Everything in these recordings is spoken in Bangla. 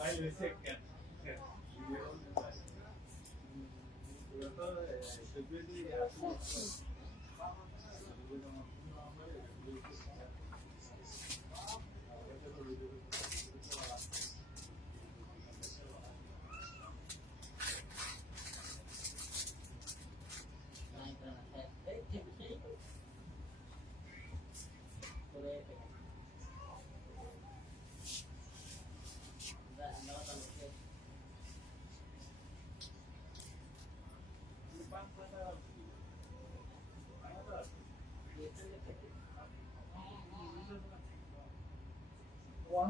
One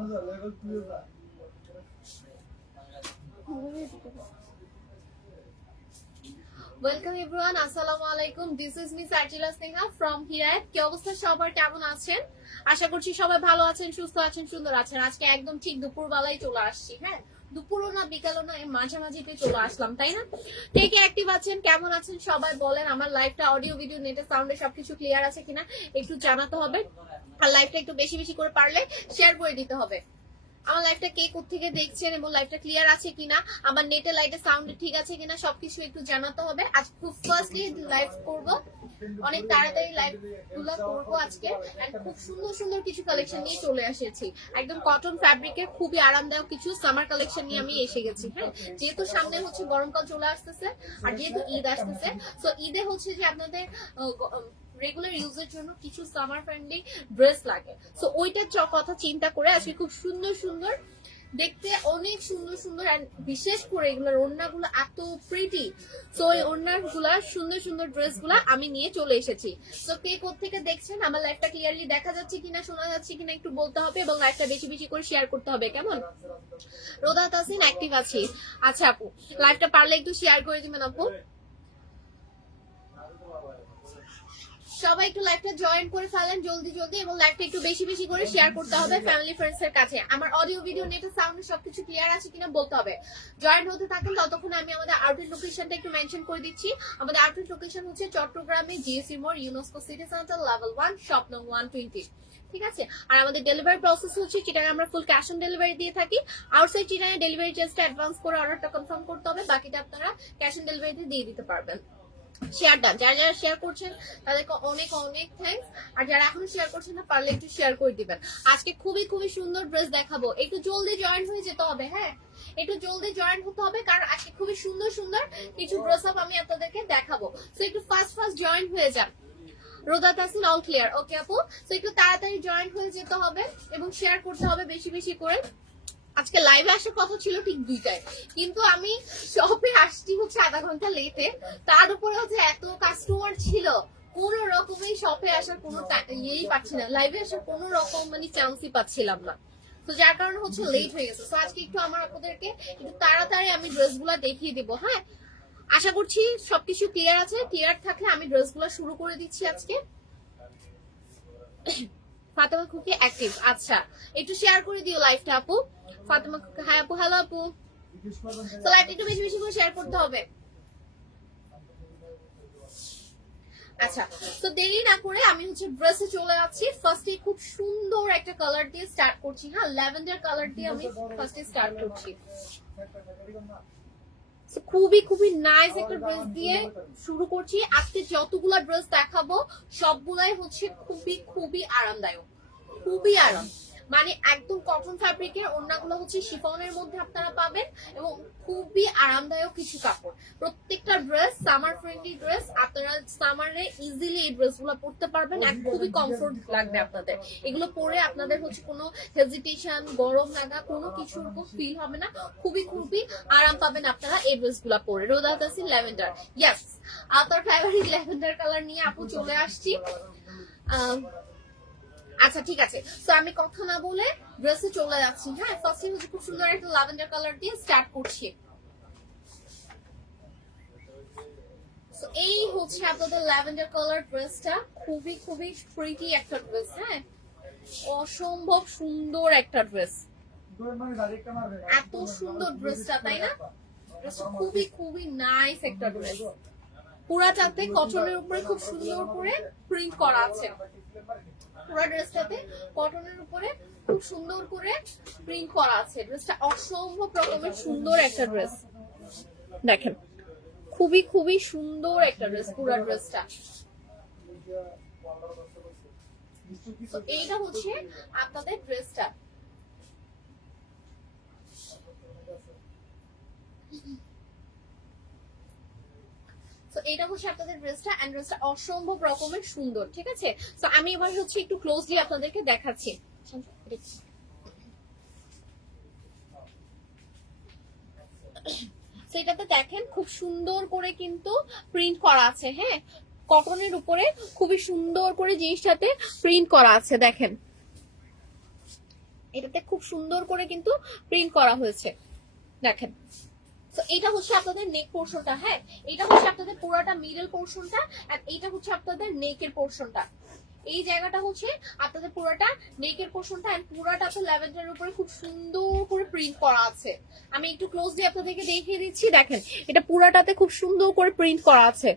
of the level 2 is welcome everyone, আসসালামু আলাইকুম। This is miss Arjila Sneha from here. কি অবস্থা সবার, কেমন আছেন? আশা করছি সবাই ভালো আছেন, সুস্থ আছেন, সুন্দর আছেন। আজকে একদম ঠিক দুপুরবেলায় চলে আসছি। হ্যাঁ, দুপুরও না বিকালও না, মাঝামাঝি চলে আসলাম, তাই না? কে কে অ্যাক্টিভ আছেন, কেমন আছেন সবাই বলেন। আমার লাইভটা অডিও ভিডিও নেটে সাউন্ডে সবকিছু ক্লিয়ার আছে কিনা একটু জানাতে হবে, আর লাইভটা একটু বেশি বেশি করে পারলে শেয়ার করে দিতে হবে। আমার লাইভটা কে কোত্থেকে দেখছেন এবং লাইভটা ক্লিয়ার আছে কিনা, আমার নেটে লাইটে সাউন্ডে ঠিক আছে কিনা সবকিছু একটু জানাতে হবে। আজ খুব ফার্স্টলি লাইভ করব, অনেক তাড়াতাড়ি লাইভ গুলো করবো আজকে। এন্ড খুব সুন্দর সুন্দর কিছু কালেকশন নিয়ে চলে এসেছি, একদম কটন ফ্যাব্রিকের খুবই আরামদায়ক কিছু সামার কালেকশন নিয়ে আমি এসে গেছি। হ্যাঁ, যেহেতু সামনে হচ্ছে গরমকাল চলে আসতেছে আর যেহেতু ঈদ আসতেছে, সো ঈদে হচ্ছে যে আপনাদের রেগুলার ইউজের জন্য কিছু সামার ফ্রেন্ডলি ড্রেস লাগে। সো ওইটার কথা চিন্তা করে আজকে খুব সুন্দর সুন্দর দেখতে, অনেক সুন্দর সুন্দর, বিশেষ করে এগুলোর ওড়নাগুলো এত প্রিটি। সো এই ওড়নাগুলা সুন্দর সুন্দর ড্রেসগুলা আমি নিয়ে চলে এসেছি। সো কে কোত্থেকে দেখছেন, আমার লাইভটা ক্লিয়ারলি দেখা যাচ্ছে কিনা, শোনা যাচ্ছে কিনা একটু বলতে হবে, এবং লাইভটা বেশি বেশি করে শেয়ার করতে হবে, কেমন? রোদা তাসিন অ্যাক্টিভ আছি। আচ্ছা আপু, লাইভটা পারলে একটু শেয়ার করে দিবেন আপু। সবাই একটু লাইভটা জয়েন করে ফেলেন জলদি জলদি, এবং লাইভটা একটু বেশি বেশি করে শেয়ার করতে হবে ফ্যামিলি ফ্রেন্ডস এর কাছে। আমার অডিও ভিডিও নেট সাউন্ড সবকিছু ক্লিয়ার আছে কিনা বলতে হবে। জয়েন হতে থাকেন, ততক্ষণ আমি আমাদের আউটলেট লোকেশনটা একটু মেনশন করে দিচ্ছি। আমাদের আউটলেট লোকেশন হচ্ছে চট্টগ্রামে জিএসি মোড়, UNESCO city centre, level 1, shop নং 120। ঠিক আছে, আর আমাদের ডেলিভারি প্রসেস হচ্ছে চিটাগাং আমরা ফুল ক্যাশ অন ডেলিভারি দিয়ে থাকি। আউটসাইড চিটাগাং ডেলিভারি চার্জটা অ্যাডভান্স করে অর্ডারটা কনফার্ম করতে হবে, বাকিটা আপনারা ক্যাশ অন ডেলিভারিতে দিয়ে দিতে পারবেন। শেয়ার ডান, যারা যারা শেয়ার করছেন তাদেরকে অনেক অনেক থ্যাঙ্কস, আর যারা এখন শেয়ার করছেন না পারলে একটু শেয়ার করে দিবেন। আজকে খুবই খুবই সুন্দর ড্রেস দেখাবো, একটু জলদি জয়েন হয়ে যেতে হবে। হ্যাঁ, একটু জলদি জয়েন হতে হবে, কারণ আজকে খুবই সুন্দর সুন্দর কিছু ড্রেস আপ আমি আপনাদেরকে দেখাবো। সো একটু ফাস্ট ফাস্ট জয়েন হয়ে যান। রোদা তাসিন অল ক্লিয়ার, ওকে আপু। সো একটু তাড়াতাড়ি জয়েন হয়ে যেতে হবে এবং শেয়ার করতে হবে বেশি বেশি করে। আজকে লাইভে আসার কথা ছিল ঠিক 2টায়, কিন্তু আমি শপে আসছি হচ্ছে আধা ঘন্টা লেটে। তার উপরে হচ্ছে এত কাস্টমার ছিল, কোন রকমের শপে আসার কোনো ইয়েই পাচ্ছি না, লাইভে আসার কোনো রকম মানে চান্সই পাচ্ছিলাম না। তো যার কারণে হচ্ছে লেট হয়ে গেছে। তো আজকে একটু আমার আপনাদেরকে একটু তাড়াতাড়ি আমি ড্রেসগুলো দেখিয়ে দিব। হ্যাঁ, আশা করছি সবকিছু ক্লিয়ার আছে। ক্লিয়ার থাকলে আমি ড্রেসগুলো শুরু করে দিচ্ছি আজকে। ফাতেমা খুকি অ্যাক্টিভ, আচ্ছা একটু শেয়ার করে দিও লাইভটা আপু। ফাতেমা খুকি হাই আপু, হ্যালো আপু। তো লাইভটা একটু বেশি বেশি করে শেয়ার করতে হবে। আচ্ছা, তো দেরি না করে আমি হচ্ছে ড্রেসে চলে যাচ্ছি। ফার্স্টে খুব সুন্দর একটা কালার দিয়ে স্টার্ট করছি। হ্যাঁ, ল্যাভেন্ডার কালার দিয়ে আমি ফার্স্টে স্টার্ট করছি। খুবই খুবই নাইস একটা ড্রেস দিয়ে শুরু করছি। আজকে যতগুলা ড্রেস দেখাবো সবগুলাই হচ্ছে খুবই খুবই আরামদায়ক, খুবই আরাম, মানে একদম কটন ফ্যাব্রিকের। ওড়নাগুলো হচ্ছে শিফনের মধ্যে আপনারা পাবেন এবং খুবই আরামদায়ক কিছু কাপড়। প্রত্যেকটা ড্রেস সামার ফ্রেন্ডলি ড্রেস, আপনারা সামারে ইজিলি এই ড্রেসগুলো পরতে পারবেন, আর খুবই কমফোর্ট লাগবে আপনাদের। এগুলো পরে আপনাদের হচ্ছে কোনো হেজিটেশন, গরম লাগা কোনো কিছুর ফিল হবে না, খুবই খুবই আরাম পাবেন আপনারা এই ড্রেসগুলো পরে। রোদা তাসিন ল্যাভেন্ডার, ইয়েস, আপনার ফেভারিট ল্যাভেন্ডার কালার নিয়ে আপু চলে আসছি। আচ্ছা ঠিক আছে, তো আমি কথা না বলে ড্রেসে চলে যাচ্ছি। হ্যাঁ, ফার্স্টে হচ্ছে খুব সুন্দর একটা ল্যাভেন্ডার কালার দিয়ে স্টার্ট করছি। তো এই হচ্ছে আপনাদের ল্যাভেন্ডার কালার ড্রেসটা, খুবই খুবই প্রিটি একটা ড্রেস। হ্যাঁ, অসম্ভব সুন্দর একটা ড্রেস, এত সুন্দর ড্রেসটা, তাই না? ড্রেসটা খুবই খুবই নাইস একটা ড্রেস, পুরাটাতে কটনের উপরে খুব সুন্দর করে প্রিন্ট করা আছে। পুরো ড্রেসটাতে কটনের উপরে খুব সুন্দর করে প্রিন্ট করা আছে। ড্রেসটা অসম্ভব রকমের সুন্দর একটা ড্রেস, দেখেন খুবই খুবই সুন্দর একটা ড্রেস পুরো ড্রেসটা। তো এইটা হচ্ছে আপনাদের ড্রেসটা। তো এটা হচ্ছে আপনাদের ড্রেসটা, এন্ড ড্রেসটা অসম্ভব রকমের সুন্দর, ঠিক আছে। তো আমি এবার হচ্ছে একটু ক্লোজলি আপনাদেরকে দেখাচ্ছি। সেটাতে দেখেন খুব সুন্দর করে কিন্তু প্রিন্ট করা আছে, হ্যাঁ কটনের উপরে খুবই সুন্দর করে জিনিসটাতে প্রিন্ট করা আছে, দেখেন এটাতে খুব সুন্দর করে কিন্তু প্রিন্ট করা হয়েছে, দেখেন। তো এটা হচ্ছে আপনাদের নেক পোরশনটা, হ্যাঁ এটা হচ্ছে আপনাদের পুরোটা মিডল পোরশনটা, আর এটা হচ্ছে আপনাদের নেকের পোরশনটা। এই জায়গাটা হচ্ছে আপনাদের পুরোটা নেকের পোরশনটা, এন্ড পুরোটাতে ল্যাভেন্ডারের উপরে খুব সুন্দর করে প্রিন্ট করা আছে। আমি একটু ক্লোজলি আপনাদেরকে দেখিয়ে দিচ্ছি, দেখেন এটা পুরোটাতে খুব সুন্দর করে প্রিন্ট করা আছে।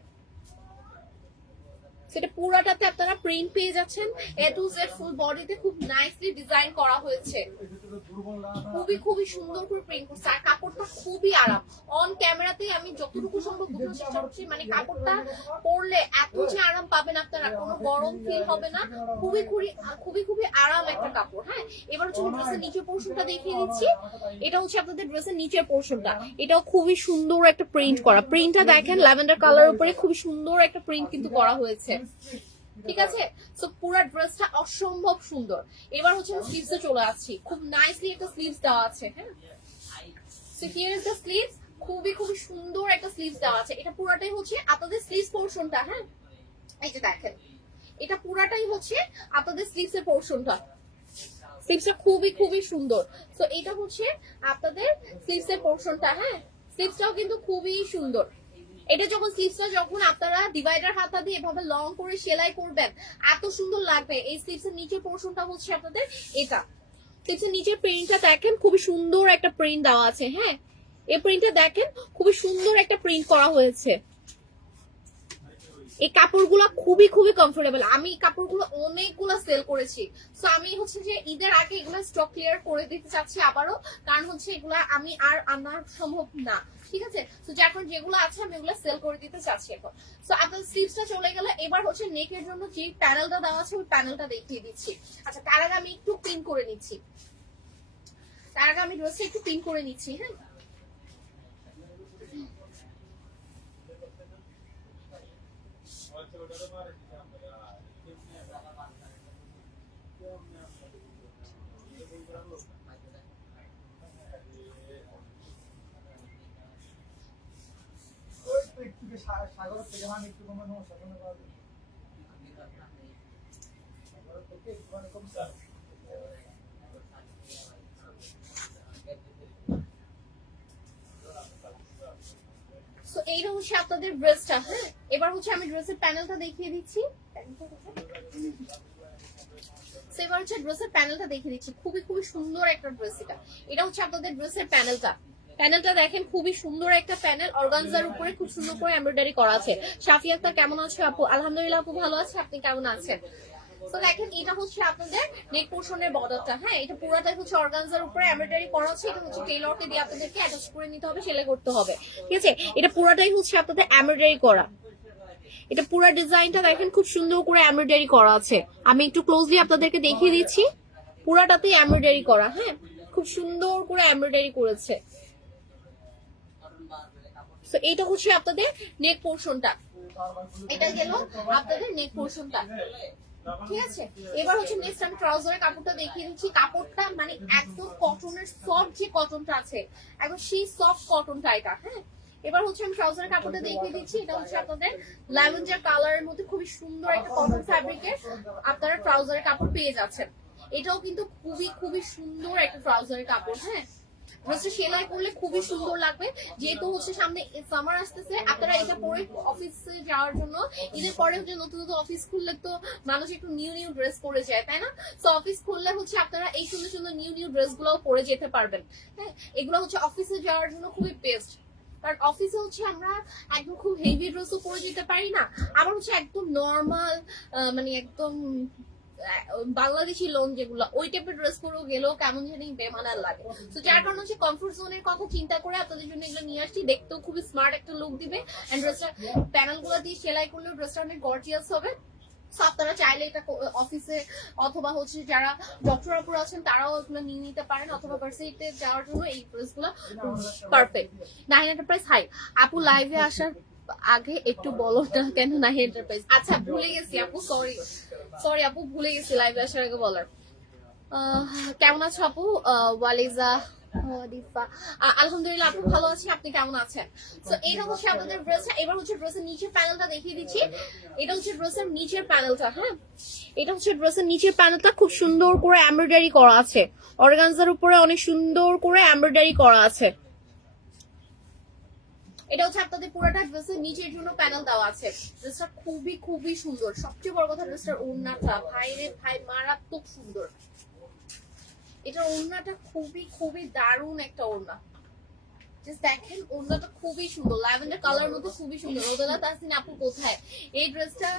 সেটা পুরোটাতে আপনারা প্রিন্ট পেয়ে যাচ্ছেন, এ টু জেড ফুল বডিতে খুব নাইসলি ডিজাইন করা হয়েছে, খুবই খুবই সুন্দর করে প্রিন্ট করছে। আর কাপড়টা খুবই আরাম, অন ক্যামেরাতেই আমি যতটুকু সম্ভব বোঝার চেষ্টা করছি, মানে কাপড়টা পরলে এত যে আরাম পাবেন আপনারা, কোনো গরম ফিল হবে না, খুবই খুবই খুবই খুবই আরাম একটা কাপড়। হ্যাঁ এবার হচ্ছে ড্রেসের নিচের পোরশনটা দেখিয়ে দিচ্ছি, এটা হচ্ছে আপনাদের ড্রেসের নিচের পোরশনটা। এটাও খুবই সুন্দর একটা প্রিন্ট করা, প্রিন্টটা দেখেন ল্যাভেন্ডার কালার উপরে খুবই সুন্দর একটা প্রিন্ট কিন্তু করা হয়েছে, ঠিক আছে। সো পুরো ড্রেসটা অসম্ভব সুন্দর। এবার হচ্ছে আমি স্লিভসে চলে আসছি, খুব নাইসলি একটা স্লিভস দেওয়া আছে, হ্যাঁ so here is the sleeves, খুবই খুবই সুন্দর একটা স্লিভস দেওয়া আছে। এটা পুরোটাই হচ্ছে আপনাদের স্লিভস পোরশনটা, হ্যাঁ এই যে দেখেন এটা পুরোটাই হচ্ছে আপনাদের স্লিভস এর পোরশনটা, স্লিভসটা খুবই খুবই সুন্দর। তো এটা হচ্ছে আপনাদের স্লিভস এর পোরশনটা, হ্যাঁ স্লিভসটাও কিন্তু খুবই সুন্দর। এটা যখন স্লিভসটা যখন আপনারা ডিভাইডার হাতা দিয়ে এভাবে লং করে সেলাই করবেন এত সুন্দর লাগবে। এই স্লিভসের নিচের পোরশনটা হচ্ছে আপনাদের এটা, স্লিভসের নিচের প্রিন্টটা দেখেন খুবই সুন্দর একটা প্রিন্ট দেওয়া আছে, হ্যাঁ এই প্রিন্টটা দেখেন খুবই সুন্দর একটা প্রিন্ট করা হয়েছে। এই কাপড়গুলো খুবই খুবই কমফোর্টেবল, আমি কাপড়গুলো অনেকগুলো সেল করেছি। সো আমি হচ্ছে যে ঈদের আগে এগুলো স্টক ক্লিয়ার করে দিতে চাচ্ছি আবারও, কারণ হচ্ছে এগুলো আমি আর আনা সম্ভব না, ঠিক আছে। তো এখন যেগুলো আছে আমি এগুলো সেল করে দিতে চাচ্ছি এখন। সো আপনাদের স্লিভসটা চলে গেল, এবার হচ্ছে নেকের জন্য যে প্যানেলটা দেওয়া আছে ওই প্যানেলটা দেখিয়ে দিচ্ছি। আচ্ছা তার আগে আমি একটু পিন করে নিচ্ছি, তার আগে আমি ড্রেসটা একটু পিন করে নিচ্ছি, হ্যাঁ সাগরের থেকে মানে একটু কমে সমস্যা কোনো সাগরের থেকে একটু মানে কমছে। সো এইটা হচ্ছে আপনাদের ড্রেসটা, হ্যাঁ এবার হচ্ছে আমি ড্রেসের প্যানেলটা দেখিয়ে দিচ্ছি। এবার হচ্ছে ড্রেসের প্যানেলটা দেখিয়ে দিচ্ছি, খুবই খুবই সুন্দর একটা ড্রেস। এটা হচ্ছে আপনাদের ড্রেসের প্যানেলটা, প্যানেলটা দেখেন খুবই সুন্দর একটা প্যানেল, অর্গানজার উপরে খুব সুন্দর করে এমব্রয়ডারি করা আছে। শাফি আক্তার কেমন আছে আপু? আলহামদুলিল্লাহ আপু ভালো আছে, আপনি কেমন আছেন? তো দেখেন এটা হচ্ছে আপনাদের নেক পোরশনের বর্ডারটা, হ্যাঁ এটা পুরোটাই হচ্ছে অর্গানজার উপরে এমব্রয়ডারি করা আছে। এটা হচ্ছে টেইলরকে দিয়ে আপনাদেরকে অ্যাটাচ করে নিতে হবে, সেলাই করতে হবে, ঠিক আছে। এটা পুরোটাই হচ্ছে আপনাদের এমব্রয়ডারি করা, এটা পুরো ডিজাইনটা দেখেন খুব সুন্দর করে এমব্রয়ডারি করা আছে। আমি একটু ক্লোজলি আপনাদেরকে দেখিয়ে দিচ্ছি, পুরোটাতেই এমব্রয়ডারি করা, হ্যাঁ খুব সুন্দর করে এমব্রয়ডারি করেছে। তো এটা হচ্ছে আপনাদের নেক পোরশনটা, এটা গেল আপনাদের নেক পোরশনটা, ঠিক আছে। এবার হচ্ছে নেক্সট আমি ট্রাউজারের কাপড়টা দেখিয়ে দিচ্ছি। কাপড়টা মানে একদম কটনের সফট, যে কটনটা আছে একদম সেই সফট কটনটা এটা, হ্যাঁ। এবার হচ্ছে আমি ট্রাউজারের কাপড়টা দেখিয়ে দিচ্ছি। এটা হচ্ছে আপনাদের ল্যাভেন্ডার কালারের মধ্যে খুবই সুন্দর একটা কটন ফ্যাব্রিকের আপনারা ট্রাউজারের কাপড় পেয়ে যাচ্ছেন। এটাও কিন্তু খুবই খুবই সুন্দর একটা ট্রাউজারের কাপড়, হ্যাঁ ড্রেসটা সেলাই করলে খুবই সুন্দর লাগবে। যেহেতু হচ্ছে সামনে সামার আসতেছে, আপনারা এটা পরে অফিসে যাওয়ার জন্য, ঈদের পরে হচ্ছে নতুন নতুন অফিস খুললে তো মানুষ একটু নিউ নিউ ড্রেস পরে যায়, তাই না? তো অফিস খুললে হচ্ছে আপনারা এই সুন্দর সুন্দর নিউ নিউ ড্রেস গুলো পরে যেতে পারবেন, হ্যাঁ এগুলো হচ্ছে অফিসে যাওয়ার জন্য খুবই বেস্ট। কারণ অফিসে হচ্ছে আমরা একদম খুব হেভি ড্রেসও পরে যেতে পারি না, আবার হচ্ছে একদম নর্মাল মানে একদম বাংলাদেশি লোন যেগুলো ওই টাইপের ড্রেস পরেও গেলেও কেমন জানি বেমানার লাগে। তো যার কারণে হচ্ছে কমফোর্ট জোনের কথা চিন্তা করে আপনাদের জন্য এগুলো নিয়ে আসছি। দেখতেও খুবই স্মার্ট একটা লুক দিবে, এন্ড ড্রেসটা প্যানেল গুলো দিয়ে সেলাই করলেও ড্রেসটা অনেক গর্জিয়াস হবে। আপনারা চাইলে এটা অফিসে অথবা হচ্ছে যারা ডক্টর আপুরা আছেন তারাও এগুলো নিয়ে নিতে পারেন, অথবা ভার্সিটিতে যাওয়ার জন্য এই ড্রেসগুলো পারফেক্ট। নাহিন এন্টারপ্রাইজ হাই আপু, লাইভে আসার আগে একটু বলো না কেন নাহিন এন্টারপ্রাইজ। আচ্ছা ভুলে গেছি আপু, সরি আপু, ভুলে গেছি লাইভে আসার আগে বলার। কেমন আছো আপু? ওয়ালিজা আলহামদুলিল্লাহ আপু ভালো আছি, আপনি কেমন আছেন? তো এটা হচ্ছে আপনাদের ড্রেস। এবার হচ্ছে ড্রেসের নিচের প্যানেলটা দেখিয়ে দিচ্ছি। এটা হচ্ছে ড্রেসের নিচের প্যানেলটা। হ্যাঁ, এটা হচ্ছে ড্রেসের নিচের প্যানেলটা খুব সুন্দর করে এমব্রয়ডারি করা আছে, অর্গানজার উপরে অনেক সুন্দর করে এমব্রয়ডারি করা আছে। এটা হচ্ছে আপনাদের পুরোটা ড্রেসের নিচের জন্য প্যানেল দেওয়া আছে। ড্রেসটা খুবই খুবই সুন্দর। সবচেয়ে বড় কথা ড্রেসটার ওড়নাটা ভাই রে ভাই মারাত্মক সুন্দর। এটা ওড়নাটা খুবই খুবই দারুণ একটা ওড়না। জাস্ট দেখেন ওড়নাটা খুবই সুন্দর, ল্যাভেন্ডার কালার মধ্যে খুবই সুন্দর। রোদেলা তাসনিন আপু কোথায়? এই ড্রেসটা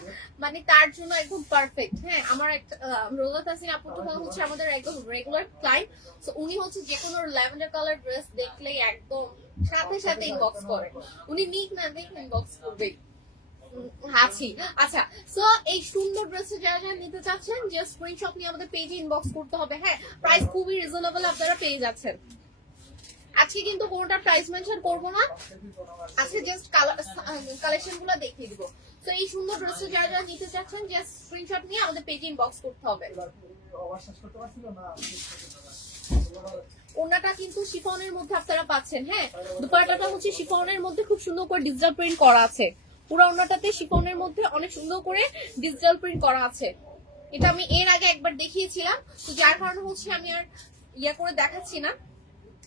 মানে তার জন্য একদম পারফেক্ট। হ্যাঁ, আমার একটা রোদেলা তাসনিন আপু তো হচ্ছে আমাদের একদম রেগুলার ক্লায়েন্ট। সো উনি হচ্ছে যে কোনো ল্যাভেন্ডার কালার ড্রেস দেখলেই একদম সাথে সাথে ইনবক্স করে। উনি নিক না দেখ ইনবক্স করবেই। আচ্ছা, সো এই সুন্দর ড্রেসটা যারা যারা নিতে চাচ্ছেন যে স্ক্রিনশট নিয়ে আমাদের পেজে ইনবক্স করতে হবে। হ্যাঁ, প্রাইস খুবই রিজনেবল আপনারা পেয়ে যাচ্ছেন। আজকে কিন্তু কোনটা প্রাইস মেনশন করব না, আজকে জাস্ট কালেকশন গুলো দেখিয়ে দিব। তো এই সুন্দর ড্রেসটা যারা যারা নিতে চাচ্ছেন জাস্ট স্ক্রিনশট নিয়ে আমাদের পেজে ইনবক্স করতে হবে। ওনাটা কিন্তু শিফনের মধ্যে আপনারা পাচ্ছেন। হ্যাঁ, দুপাট্টাটা হচ্ছে শিফনের মধ্যে খুব সুন্দর করে ডিজিটাল প্রিন্ট করা আছে। পুরো ওনাটাতে শিফনের মধ্যে অনেক সুন্দর করে ডিজিটাল প্রিন্ট করা আছে। এটা আমি এর আগে একবার দেখিয়েছিলাম, তো যার কারণে হচ্ছে আমি আর করে দেখাচ্ছি না।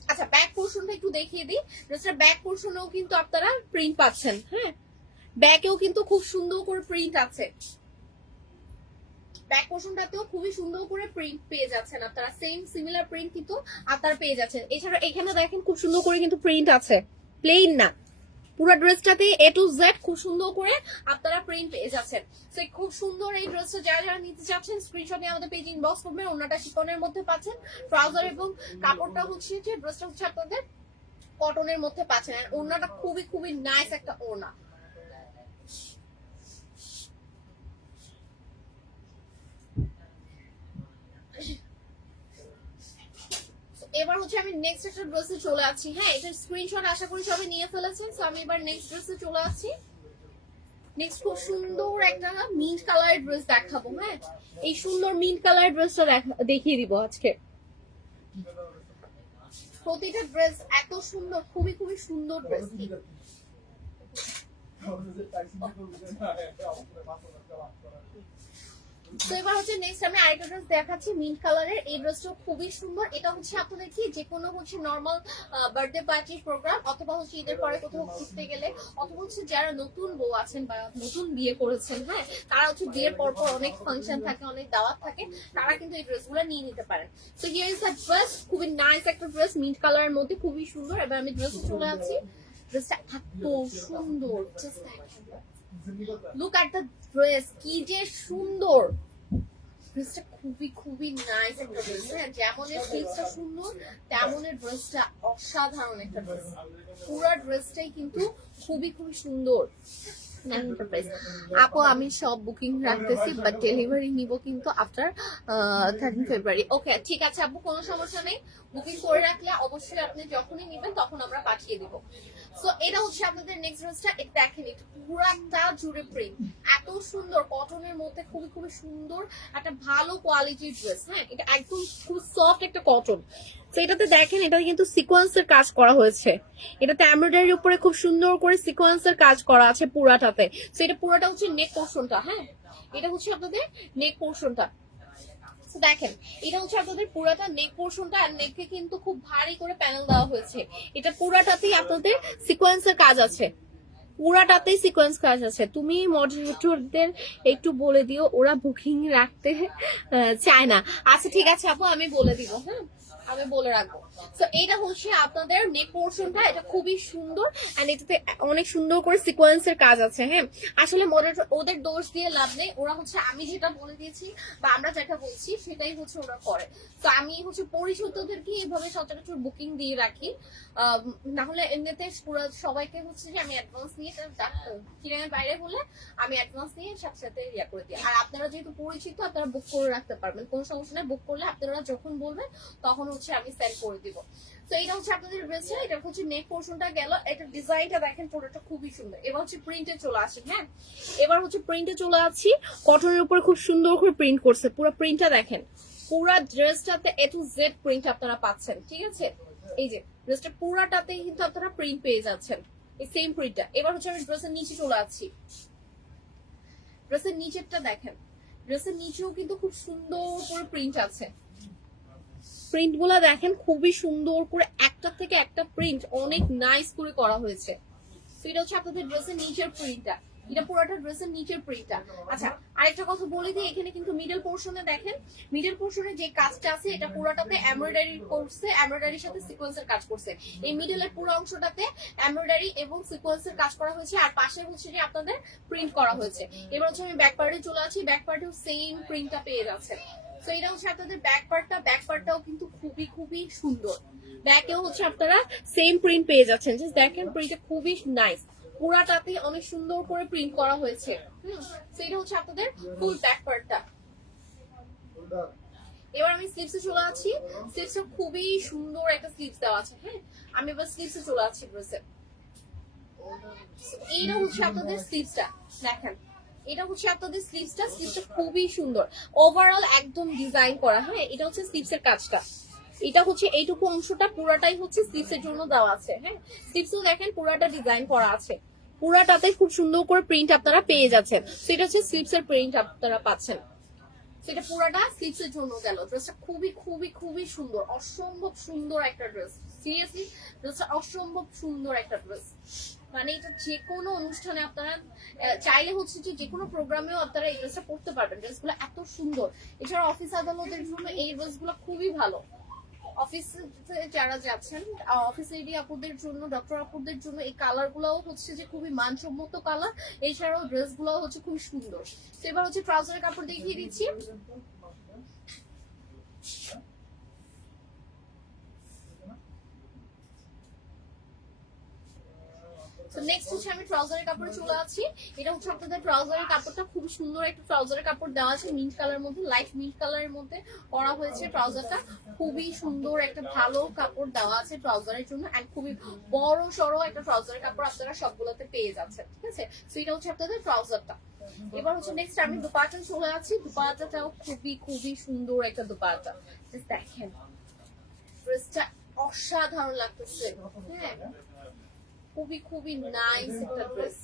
আচ্ছা, ব্যাক পোর্শনটা একটু দেখিয়ে দিই। ড্রেসটার ব্যাক পোর্শনেও কিন্তু আপনারা প্রিন্ট পাচ্ছেন। হ্যাঁ, ব্যাকেও কিন্তু খুব সুন্দর করে প্রিন্ট আছে। ব্যাক পোর্শনটাতেও খুবই সুন্দর করে প্রিন্ট পেয়ে যাচ্ছেন আপনারা, সেম সিমিলার প্রিন্ট কিন্তু আপনারা পেয়ে যাচ্ছেন। এছাড়া এখানে দেখেন খুব সুন্দর করে কিন্তু প্রিন্ট আছে, প্লেন না। পুরো ড্রেসটাতে এ টু জেড খুব সুন্দর করে আপনারা প্রিন্ট পেয়ে যাচ্ছেন। তো খুব সুন্দর এই ড্রেসটা যারা যারা নিতে চাচ্ছেন স্ক্রিনশট নিয়ে আমাদের পেজে ইনবক্স করবেন। ওনাটা শিফনের মধ্যে পাচ্ছেন, ট্রাউজার এবং কাপড়টা হচ্ছে যে ড্রেসটা হচ্ছে আপনাদের কটনের মধ্যে পাচ্ছেন। আর ওড়নাটা খুবই খুবই নাইস একটা ওড়না। এবার হচ্ছে আমি নেক্সট একটা ড্রেসে চলে আসছি। হ্যাঁ, এটার স্ক্রিনশট আশা করি সবাই নিয়ে ফেলেছেন। সো আমি এবার নেক্সট ড্রেসে চলে আসছি। নেক্সট খুব সুন্দর একটা মিন্ট কালারের ড্রেস দেখাবো। হ্যাঁ, এই সুন্দর মিন্ট কালারের ড্রেসটা দেখিয়ে দিব আজকে। প্রতিটা ড্রেস এত সুন্দর, খুবই খুবই সুন্দর ড্রেস। তো এবার হচ্ছে নেক্সট আমি আরেকটা ড্রেস দেখাচ্ছি মিন্ট কালারের। এই ড্রেসটা খুবই সুন্দর। এটা হচ্ছে আপনাদের কি যে কোনো হচ্ছে নর্মাল বার্থডে পার্টি প্রোগ্রাম, অথবা হচ্ছে ঈদের পরে কোথাও ঘুরতে গেলে, অথবা হচ্ছে যারা নতুন বউ আছেন বা নতুন বিয়ে করেছেন, হ্যাঁ, তারা হচ্ছে বিয়ের পর পর অনেক ফাংশন থাকে, অনেক দাওয়াত থাকে, তারা কিন্তু এই ড্রেসগুলো নিয়ে নিতে পারেন। So here is the dress. খুবই নাইস একটা ড্রেস, মিন্ট কালারের মধ্যে খুবই সুন্দর। এবার আমি ড্রেসে চলে যাচ্ছি। ড্রেসটা এত সুন্দর, just look at the dress, কি যে সুন্দর। ড্রেসটা খুবই খুবই নাইস একটা ড্রেস। হ্যাঁ, যেমন এর ফিলসটা সুন্দর তেমন এর ড্রেসটা অসাধারণ একটা ড্রেস। পুরো ড্রেসটাই কিন্তু খুবই খুবই সুন্দর। আপু আমি সব বুকিং রাখতেছি, বাট ডেলিভারি নিব কিন্তু আফটার 13 ফেব্রুয়ারি। ওকে, ঠিক আছে আপু, কোনো সমস্যা নেই। বুকিং করে রাখলে অবশ্যই আপনি যখনই নেবেন তখন আমরা পাঠিয়ে দিব। সো এটা হচ্ছে আপনাদের নেক্সট ড্রেসটা। এটা দেখেন, এটা পুরাটা জুড়ে প্রিন্ট, এত সুন্দর কটনের মধ্যে খুবই খুবই সুন্দর একটা ভালো কোয়ালিটির ড্রেস। হ্যাঁ, এটা একদম খুব সফট একটা কটন। তো এটাতে দেখেন, এটা কিন্তু সিকোয়েন্সের কাজ করা হয়েছে। এটাতে এমব্রয়ডারির উপরে খুব সুন্দর করে সিকোয়েন্সের কাজ করা আছে পুরাটাতে। তো এটা পুরাটা হচ্ছে নেক পোর্শনটা। হ্যাঁ, এটা হচ্ছে আপনাদের নেক পোর্শনটা। দেখেন, এটা হচ্ছে আপনাদের পুরাটা নেক পোর্শনটা। আর নেকে কিন্তু খুব ভারী করে প্যানেল দেওয়া হয়েছে। এটা পুরাটাতেই আপনাদের সিকোয়েন্সের কাজ আছে। পুরাটাতেই সিকোয়েন্স কাজ আছে। তুমি মডারেটরদের একটু বলে দিও, ওরা বুকিং রাখতে চায় না। আচ্ছা ঠিক আছে আপু, আমি বলে দিব, হ্যাঁ আমি বলে রাখবো। তো এটা হচ্ছে আপনাদের নেক পোর্শনটা, এটা খুবই সুন্দর এন্ড এটাতে অনেক সুন্দর করে সিকোয়েন্সের কাজ আছে। হ্যাঁ আসলে মডারেটর ওদের দোষ দিয়ে লাভ নেই, ওরা হচ্ছে আমি যেটা বলে দিয়েছি বা আমরা যেটা বলছি সেটাই হচ্ছে ওরা করে। তো আমি হচ্ছে পরিশুদ্ধদেরকে এইভাবে সচরাচর বুকিং দিয়ে রাখি, না হলে এমনিতে পুরো সবাইকে হচ্ছে যে আমি অ্যাডভান্স নিয়ে কিরামের বাইরে বলে আমি অ্যাডভান্স নিয়ে সাথে সাথে ইয়া করে দিই। আর আপনারা যেহেতু পরিচিত আপনারা বুক করে রাখতে পারবেন, কোনো সমস্যা নেই। বুক করলে আপনারা যখন বলবেন তখন হচ্ছে আমি সেন্ড করে দিব। তো এটা হচ্ছে আপনাদের ড্রেসটা, এটা হচ্ছে নেক পোর্শনটা গেল। এটা ডিজাইনটা দেখেন পুরোটা খুবই সুন্দর। এবার হচ্ছে প্রিন্টে চলে আসে। হ্যাঁ এবার হচ্ছে প্রিন্টে চলে আসছি, কটনের উপরে খুব সুন্দর করে প্রিন্ট করছে। পুরো প্রিন্টটা দেখেন, পুরো ড্রেসটাতে এ টু জেড প্রিন্ট আপনারা পাচ্ছেন। ঠিক আছে, এই যে ড্রেসটা পুরাটাতে কিন্তু আপনারা প্রিন্ট পেয়ে যাচ্ছেন, এই সেম প্রিন্টটা। এবার হচ্ছে আমি ড্রেসের নিচে চলে আসছি। ড্রেসের নিচেরটা দেখেন, ড্রেসের নিচেও কিন্তু খুব সুন্দর করে প্রিন্ট আছে। প্রিন্ট গুলা দেখেন খুবই সুন্দর করে, একটা থেকে একটা প্রিন্ট অনেক নাইস করে করা হয়েছে। তো এটা হচ্ছে আপনাদের ড্রেসের নিচের প্রিন্টটা, এটা পুরোটা ড্রেসের নিচের প্রিন্টটা। আচ্ছা আরেকটা কথা বলে দিই, এখানে কিন্তু মিডল পোর্শনে দেখেন, মিডল পোর্শনে যে কাজটা আছে এটা পুরোটাতে এমব্রয়ডারি করছে, এমব্রয়ডারির সাথে সিকোয়েন্সের কাজ করছে। এই মিডলের পুরো অংশটাতে এমব্রয়ডারি এবং সিকোয়েন্সের কাজ করা হয়েছে, আর পাশে হচ্ছে যে আপনাদের প্রিন্ট করা হয়েছে। এবার হচ্ছে আমি ব্যাক পার্টে চলে আসি, ব্যাক পার্টেও সেম প্রিন্টটা পেয়ে যাচ্ছে। তো এটা হচ্ছে আপনাদের ব্যাক পার্টটা, ব্যাক পার্টটাও কিন্তু খুবই খুবই সুন্দর। ব্যাকেও হচ্ছে আপনারা সেম প্রিন্ট পেয়ে যাচ্ছেন, জাস্ট দেখেন প্রিন্টটা খুবই নাইস, পুরাটাতে অনেক সুন্দর করে প্রিন্ট করা হয়েছে। তো এটা হচ্ছে আপনাদের ফুল ব্যাক পার্টটা। এবার আমি স্লিভসে চলে আছি, স্লিভসে খুবই সুন্দর একটা স্লিভস দেওয়া আছে। হ্যাঁ আমি এবার স্লিভসে চলে আছি ড্রেসে। এইটা হচ্ছে আপনাদের স্লিভসটা দেখেন, এটা হচ্ছে আপনাদের স্লিভসটা, স্লিভসটা খুবই সুন্দর, ওভারঅল একদম ডিজাইন করা। হ্যাঁ এটা হচ্ছে স্লিভসের কাজটা, এটা হচ্ছে এইটুকু অংশটা পুরাটাই হচ্ছে স্লিভসের জন্য দেওয়া আছে। হ্যাঁ স্লিভসও দেখেন পুরাটা ডিজাইন করা আছে, পুরাটাতে খুব সুন্দর করে প্রিন্ট আপনারা পেয়ে যাচ্ছেন। তো এটা হচ্ছে স্লিভসের প্রিন্ট আপনারা পাচ্ছেন। সেটা পুরাটা স্লিভসের জন্য গেল। ড্রেসটা খুবই খুবই খুবই সুন্দর, অসম্ভব সুন্দর একটা ড্রেস। সিরিয়াসলি ড্রেসটা অসম্ভব সুন্দর একটা ড্রেস। মানে এটা যে কোনো অনুষ্ঠানে আপনারা চাইলে হচ্ছে যে কোনো প্রোগ্রামেও আপনারা এই ড্রেসটা পরতে পারবেন। ড্রেসগুলো এত সুন্দর। এছাড়া অফিস আদালতের জন্য এই ড্রেসগুলো খুবই ভালো। অফিসে যারা যাচ্ছেন, অফিস লেডি আপুদের জন্য, ডক্টর আপুদের জন্য এই কালার গুলাও হচ্ছে যে খুবই মানসম্মত কালার। এছাড়াও ড্রেস গুলাও হচ্ছে খুবই সুন্দর। তো এবার হচ্ছে ট্রাউজারের কাপড় দেখিয়ে দিচ্ছি। নেক্সট হচ্ছে আমি ট্রাউজারের কাপড়ে চলে আছি। এটা হচ্ছে আপনাদের ট্রাউজারের কাপড়টা, খুব সুন্দর একটা ট্রাউজারের কাপড় দেওয়া আছে, মিন্ট কালারের মধ্যে, লাইট মিন্ট কালারের মধ্যে করা হয়েছে ট্রাউজারটা। খুবই সুন্দর একটা ভালো কাপড় দেওয়া আছে ট্রাউজারের জন্য, এন্ড খুবই বড় সড়ো একটা ট্রাউজারের কাপড় আপনারা সবগুলোতে পেয়ে যাচ্ছেন। ঠিক আছে, তো এটা হচ্ছে আপনাদের ট্রাউজারটা। এবার হচ্ছে নেক্সট আমি দুপাট্টা চলে আছি। দুপাট্টাটাও খুবই খুবই সুন্দর একটা দুপাট্টা, দেখেন ড্রেসটা অসাধারণ লাগতেছে। হ্যাঁ খুবই খুবই নাইস একটা ড্রেস,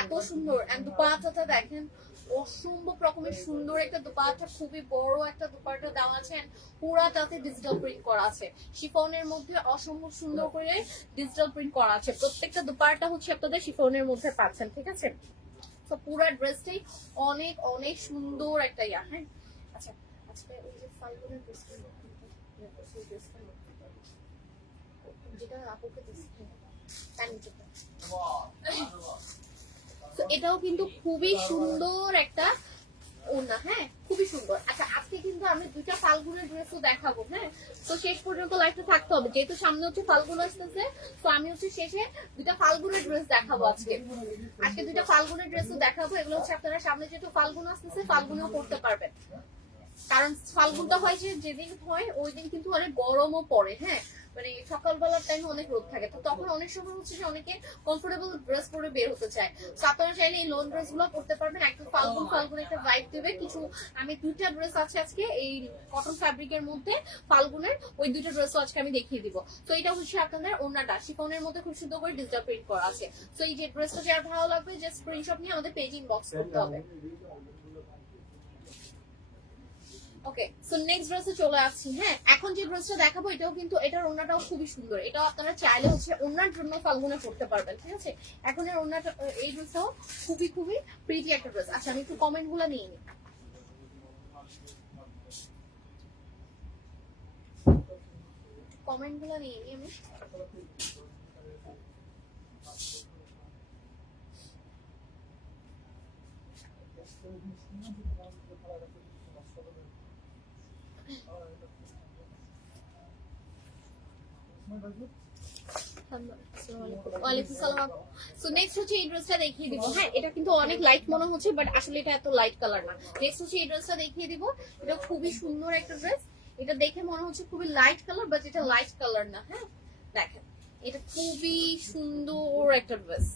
এত সুন্দর। এন্ড দুপাট্টাটা দেখেন অসম্ভব রকমের সুন্দর একটা দুপাট্টা, খুবই বড় একটা দুপাট্টা দেওয়া আছে, পুরাটাতে ডিজিটাল প্রিন্ট করা আছে। শিফনের মধ্যে অসম্ভব সুন্দর করে ডিজিটাল প্রিন্ট করা আছে। প্রত্যেকটা দুপাট্টা হচ্ছে আপনাদের শিফনের মধ্যে পাচ্ছেন। ঠিক আছে, তো পুরো ড্রেসটাই অনেক অনেক সুন্দর একটা ইয়া। হ্যাঁ আচ্ছা আজকে ওই যে ফাল্গুনের ড্রেসটা যেটা আপুকে দিচ্ছি তার নিচেটা, তো এটাও কিন্তু খুবই সুন্দর একটা ওড়না। হ্যাঁ খুবই সুন্দর। আচ্ছা আজকে কিন্তু আমি দুইটা ফাল্গুনের ড্রেসও দেখাবো। হ্যাঁ তো শেষ পর্যন্ত লাইফটা থাকতে হবে, যেহেতু সামনে হচ্ছে ফাল্গুন আসতেছে। তো আমি হচ্ছে শেষে দুইটা ফাল্গুনের ড্রেস দেখাবো আজকে। আজকে দুইটা ফাল্গুনের ড্রেসও দেখাবো। এগুলো হচ্ছে আপনারা সামনে যেহেতু ফাল্গুন আসতেছে, ফাল্গুনেও পড়তে পারবেন। কারণ ফাল্গুনটা হয় যে যেদিন হয় ওই দিন কিন্তু অনেক গরমও পড়ে। হ্যাঁ মানে সকালবেলার টাইমে অনেক রোদ থাকে, তো তখন অনেক সময় হচ্ছে যে অনেকে কমফোর্টেবল ড্রেস পরে বের হতে চায়। তো আপনারা চাইলে এই লোন ড্রেস গুলো পরতে পারবেন, একটু ফাল্গুন ফাল্গুন একটা ভাইব দেবে। কিছু আমি দুইটা ড্রেস আছে আজকে এই কটন ফ্যাব্রিকের মধ্যে ফাল্গুনের, ওই দুইটা ড্রেসও আজকে আমি দেখিয়ে দিব। তো এটা হচ্ছে আপনাদের ওড়নাটা শিফনের মধ্যে খুব সুন্দর করে ডিজিটাল প্রিন্ট করা আছে। তো এই যে ড্রেসটা যার ভালো লাগবে জাস্ট স্ক্রিনশট নিয়ে আমাদের পেজ ইনবক্স করতে হবে। ওকে, সো নেক্সট ড্রেসে চলে আসছি। হ্যাঁ, এখন যে ড্রেসটা দেখাবো এটাও কিন্তু, এটার ওড়নাটাও খুবই সুন্দর। এটাও আপনারা চাইলে হচ্ছে ওড়নার জন্য ফাল্গুনে পড়তে পারবেন। ঠিক আছে, এখন এর ওড়নাটা, এই ড্রেসটাও খুবই খুবই প্রিটি একটা ড্রেস। আচ্ছা, আমি একটু কমেন্টগুলো নিয়ে নিই। কমেন্টগুলো নিয়ে নিই আমি। ওয়ালাইকুম সালাম। সো নেক্সট হচ্ছে এই ড্রেসটা দেখিয়ে দিব। হ্যাঁ, এটা কিন্তু অনেক লাইট মনে হচ্ছে, বাট আসলে এটা এত লাইট কালার না। নেক্সট হচ্ছে এই ড্রেসটা দেখিয়ে দিব। এটা খুবই সুন্দর একটা ড্রেস। এটা দেখে মনে হচ্ছে খুবই লাইট কালার, বাট এটা লাইট কালার না। হ্যাঁ, দেখেন এটা খুবই সুন্দর একটা ড্রেস।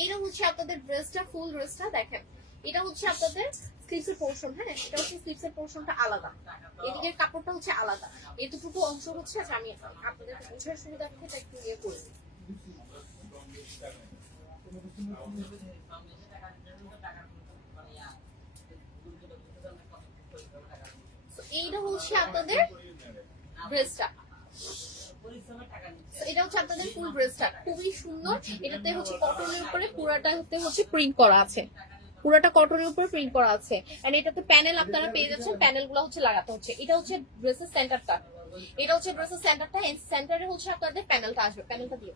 এইটা হচ্ছে আপনাদের ড্রেসটা, ফুল ড্রেসটা দেখেন। এটা হচ্ছে আপনাদের স্লিভসের পোরশন। হ্যাঁ, এটা হচ্ছে স্লিভসের পোরশনটা আলাদা, এদিকের কাপড়টা হচ্ছে আলাদা। এতটুকু অংশ হচ্ছে, আচ্ছা আমি আপনাদের বোঝার সুবিধার্থে এটা একটু ইয়ে করি। এইটা হচ্ছে আপনাদের ড্রেসটা, এটা হচ্ছে আপনাদের ফুল ড্রেসটা, খুবই সুন্দর। এটাতে হচ্ছে কটনের উপরে পুরাটাতে হচ্ছে প্রিন্ট করা আছে, পুরোটা কটনের উপর প্রিন্ট করা আছে। এন্ড এটাতে প্যানেল আপনারা পেয়ে যাচ্ছেন, প্যানেলগুলো হচ্ছে লাগাতে হচ্ছে। এটা হচ্ছে ড্রেসের সেন্টারটা, এটা হচ্ছে ড্রেসের সেন্টারটা, এন্ড সেন্টারে হচ্ছে আপনাদের প্যানেলটা আসবে। প্যানেলটা দিয়ে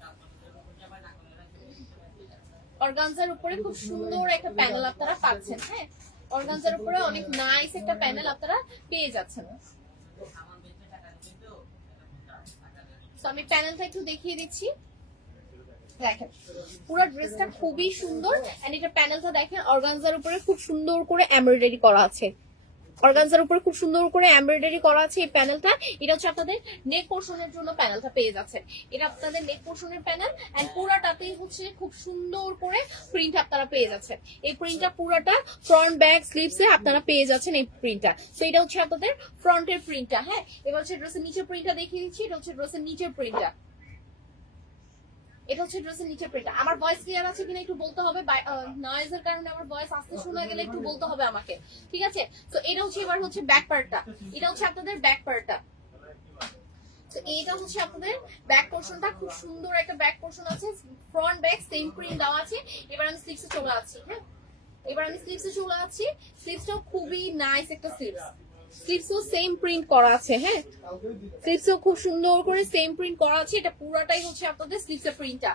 অর্গানজার উপরে খুব সুন্দর একটা প্যানেল আপনারা পাচ্ছেন। হ্যাঁ, অর্গানজার উপরে অনেক নাইস একটা প্যানেল আপনারা পেয়ে যাচ্ছেন। তো আমি প্যানেলটা একটু দেখিয়ে দিচ্ছি। দেখেন পুরো ড্রেসটা খুবই সুন্দর। এন্ড এটা প্যানেলটা দেখেন, অর্গানজার উপরে খুব সুন্দর করে এমব্রয়ডারি করা আছে, অর্গানজার উপরে খুব সুন্দর করে এমব্রয়ডারি করা আছে এই প্যানেলটা। এটা হচ্ছে আপনাদের নেক পোরশনের জন্য প্যানেলটা পেয়ে যাচ্ছেন। এটা আপনাদের নেক পোরশনের প্যানেল, এন্ড পুরাটাতেই হচ্ছে খুব সুন্দর করে প্রিন্ট আপনারা পেয়ে যাচ্ছেন। এই প্রিন্টটা পুরাটা ফ্রন্ট ব্যাক স্লিভসে আপনারা পেয়ে যাচ্ছেন এই প্রিন্টটা। তো এটা হচ্ছে আপনাদের ফ্রন্টের প্রিন্টটা। হ্যাঁ, এবার হচ্ছে ড্রেসের নিচের প্রিন্টটা দেখিয়ে দিচ্ছি। এটা হচ্ছে ড্রেসের নিচের প্রিন্টটা, এটা হচ্ছে ড্রেসের নিচের প্রিন্টটা। আমার ভয়েস ক্লিয়ার আছে কিনা একটু বলতে হবে, নয়েজের কারণে আমার ভয়েস আস্তে শোনা গেলে একটু বলতে হবে আমাকে। ঠিক আছে, তো এটা হচ্ছে এবার হচ্ছে ব্যাক পার্টটা, এটা হচ্ছে আপনাদের ব্যাক পার্টটা। তো এইটা হচ্ছে আপনাদের ব্যাক পোরশনটা, খুব সুন্দর একটা ব্যাক পোরশন আছে, ফ্রন্ট ব্যাক সেম প্রিন্ট দেওয়া আছে। এবার আমি স্লিভসে চলে আসছি। হ্যাঁ, এবার আমি স্লিভসে চলে আসছি। স্লিভসটাও খুবই নাইস একটা স্লিভস, স্লিভসও সেম প্রিন্ট করা আছে। হ্যাঁ, স্লিভসও খুব সুন্দর করে সেম প্রিন্ট করা আছে। এটা পুরোটাই হচ্ছে আপনাদের স্লিভসের প্রিন্টটা,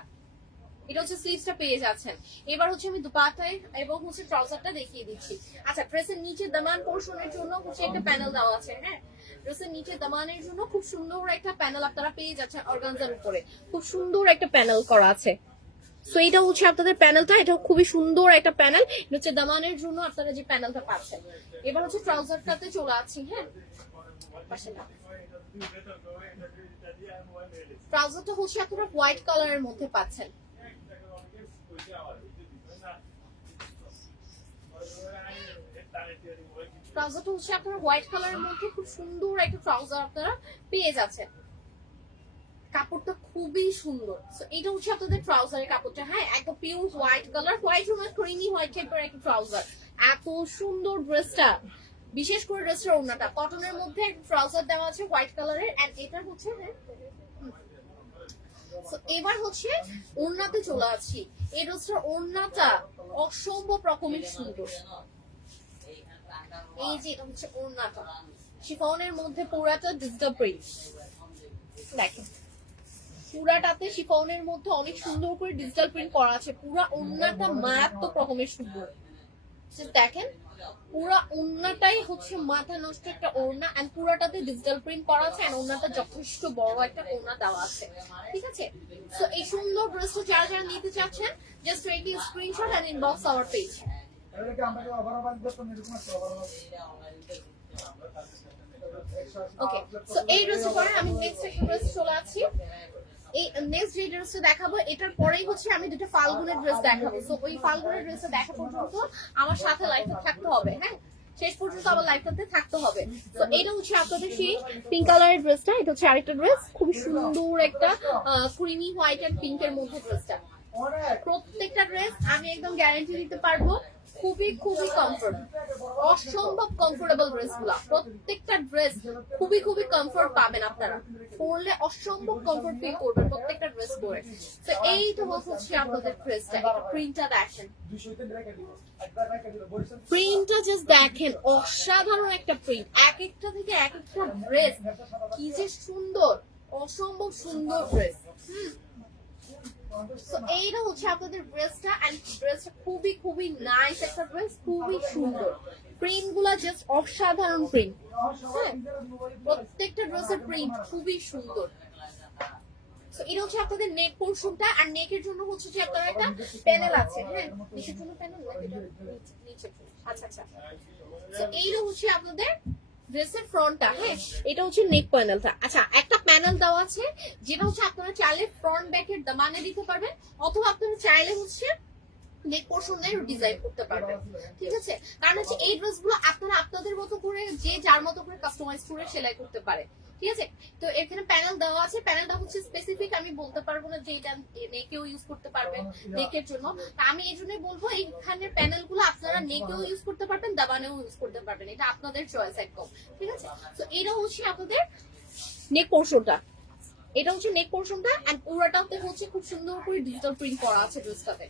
এটা হচ্ছে স্লিভসটা পেয়ে যাচ্ছেন। এবার হচ্ছে আমি দুপাটায় এবং হচ্ছে ট্রাউজারটা দেখিয়ে দিচ্ছি। আচ্ছা, ড্রেসের নিচে দামান পোরশনের জন্য হচ্ছে একটা প্যানেল দেওয়া আছে। হ্যাঁ, ড্রেসের নিচে দামানের জন্য খুব সুন্দর একটা প্যানেল আপনারা পেয়ে যাচ্ছেন। অর্গানজার উপরে খুব সুন্দর একটা প্যানেল করা আছে। সো এটা হচ্ছে আপনাদের প্যানেলটা, এটা খুবই সুন্দর একটা প্যানেল। এটা হচ্ছে দামানের জন্য আপনারা যে প্যানেলটা পাচ্ছেন। এবার হচ্ছে ট্রাউজারটাতে চলে আসছি। হ্যাঁ, ট্রাউজারটা হচ্ছে আপনারা হোয়াইট কালারের মধ্যে পাচ্ছেন। ট্রাউজারটা হচ্ছে আপনারা হোয়াইট কালারের মধ্যে খুব সুন্দর একটা ট্রাউজার আপনারা পেয়ে যাচ্ছেন। কাপড়টা খুবই সুন্দর। সো এটা হচ্ছে আপনাদের ট্রাউজারের কাপড়টা। হ্যাঁ, একদম পিওর হোয়াইট কালার, হোয়াইট না ক্রিমি হোয়াইট টাইপের একটা ট্রাউজার। এত সুন্দর ড্রেসটা, বিশেষ করে ড্রেসটার ওড়নাটা কটনের মধ্যে একটা ট্রাউজার দেওয়া আছে হোয়াইট কালারের। এন্ড এটা হচ্ছে এবার হচ্ছে ওড়নাতে চলে আসছি। এই ড্রেসটার ওড়নাটা অসম্ভব রকমের সুন্দর। এই যে এটা হচ্ছে ওড়নাটা, শিফনের মধ্যে পুরাটা ডিজিটাল প্রিন্ট। দেখেন পুরাটাতে শিফনের মধ্যে অনেক সুন্দর করে ডিজিটাল প্রিন্ট করা আছে। পুরা ওড়নাটা মারাত্মক রকমের সুন্দর। দেখেন পুরা ওড়নাটাই হচ্ছে মাথা নষ্ট একটা ওড়না, এন্ড পুরাটাতে ডিজিটাল প্রিন্ট করা আছে। এন্ড ওড়নাটা যথেষ্ট বড় একটা ওড়না দেওয়া আছে। ঠিক আছে, সো এই সুন্দর ড্রেসটা যারা যারা নিতে চাচ্ছেন, just take a screenshot and inbox our page. Okay, so এই ড্রেসের পরে আমি নেক্সট একটা ড্রেস চলে আসছি। এই নেক্সট যে ড্রেসটা দেখাবো এটার পরেই হচ্ছে আমি দুটো ফাল্গুনের ড্রেস দেখাবো। সো ওই ফাল্গুনের ড্রেসটা দেখা পর্যন্ত আমার সাথে লাইফে থাকতে হবে। হ্যাঁ, শেষ পর্যন্ত আমার লাইফটাতে থাকতে হবে। তো এটা হচ্ছে আপনাদের সেই পিঙ্ক কালারের ড্রেসটা। এটা হচ্ছে আরেকটা ড্রেস, খুব সুন্দর একটা ক্রিমি হোয়াইট এন্ড পিঙ্কের মধ্যে ড্রেসটা। প্রত্যেকটা ড্রেস আমি একদম গ্যারান্টি দিতে পারবো খুবই খুবই কমফোর্ট, অসম্ভব কমফোর্টেবল ড্রেস গুলা, প্রত্যেকটা ড্রেস খুবই খুবই কমফোর্ট পাবেন আপনারা, পরলে অসম্ভব কমফোর্ট ফিল করবেন প্রত্যেকটা ড্রেস পরে। তো এই তো হচ্ছে আপনাদের ড্রেসটা, এটা প্রিন্টটা দেখেন, প্রিন্টটা জাস্ট দেখেন, অসাধারণ একটা প্রিন্ট, এক একটা থেকে এক একটা ড্রেস কি যে সুন্দর, অসম্ভব সুন্দর ড্রেস। তো এইটা হচ্ছে আপনাদের ড্রেসটা, এন্ড ড্রেসটা খুবই খুবই নাইস একটা ড্রেস, খুবই সুন্দর, প্রিন্ট গুলা জাস্ট অসাধারণ প্রিন্ট। হ্যাঁ, প্রত্যেকটা ড্রেসের প্রিন্ট খুবই সুন্দর। তো এটা হচ্ছে আপনাদের নেক পোরশনটা, আর নেকের জন্য হচ্ছে যে আপনার একটা প্যানেল আছে। হ্যাঁ, নিচের জন্য প্যানেল, নিচের জন্য, আচ্ছা আচ্ছা। তো এইটা হচ্ছে আপনাদের ড্রেসের ফ্রন্টটা। হ্যাঁ, এটা হচ্ছে নেক প্যানেলটা। আচ্ছা, একটা প্যানেল দেওয়া আছে যেটা হচ্ছে আপনারা চাইলে ফ্রন্ট ব্যাকের দামানে দিতে পারবেন, অথবা আপনারা চাইলে হচ্ছে নেক পোরশনের ডিজাইন করতে পারবেন। ঠিক আছে, কারণ হচ্ছে এই ড্রেসগুলো আপনারা আপনাদের মতো করে, যে যার মতো করে কাস্টমাইজ করে সেলাই করতে পারে। ঠিক আছে, তো এখানে প্যানেল দেওয়া আছে, প্যানেলটা হচ্ছে স্পেসিফিক, আমি বলতে পারবো না যে এটা নেকেও ইউজ করতে পারবেন নেকের জন্য। আমি এই জন্যই বলবো এইখানের প্যানেলগুলো আপনারা নেকেও ইউজ করতে পারবেন, দাবানেও ইউজ করতে পারবেন, এটা আপনাদের চয়েস একদম। ঠিক আছে, তো এটা হচ্ছে আপনাদের নেক পোরশনটা, এটা হচ্ছে নেক পোরশনটা, এন্ড পুরোটাতে হচ্ছে খুব সুন্দর করে ডিজিটাল প্রিন্ট করা আছে ড্রেসটাতে।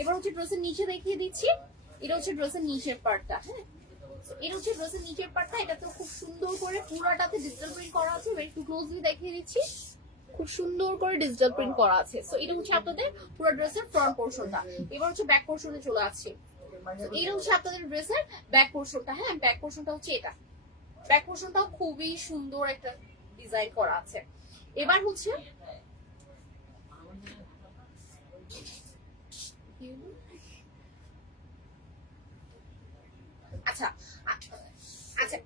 এবার হচ্ছে ড্রেসের নিচে দেখিয়ে দিচ্ছি, এটা হচ্ছে ড্রেসের নিচের পার্টটা। হ্যাঁ, এটা হচ্ছে ড্রেসের নিচের পার্টটা, এটাতে খুব সুন্দর করে পুরাটাতে ডিজিটাল প্রিন্ট করা আছে। একটু ক্লোজলি দেখিয়ে দিচ্ছি, খুব সুন্দর করে ডিজিটাল প্রিন্ট করা আছে। সো এটা হচ্ছে আপনাদের পুরো ড্রেসের ফ্রন্ট পোরশনটা। এবার হচ্ছে ব্যাক পোরশনে চলে আসছি। এটা হচ্ছে আপনাদের ড্রেসের ব্যাক পোরশনটা। হ্যাঁ, ব্যাক পোরশনটা হচ্ছে এটা, ব্যাক পোরশনটাও খুবই সুন্দর একটা ডিজাইন করা আছে। এবার হচ্ছে আচ্ছা আচ্ছা,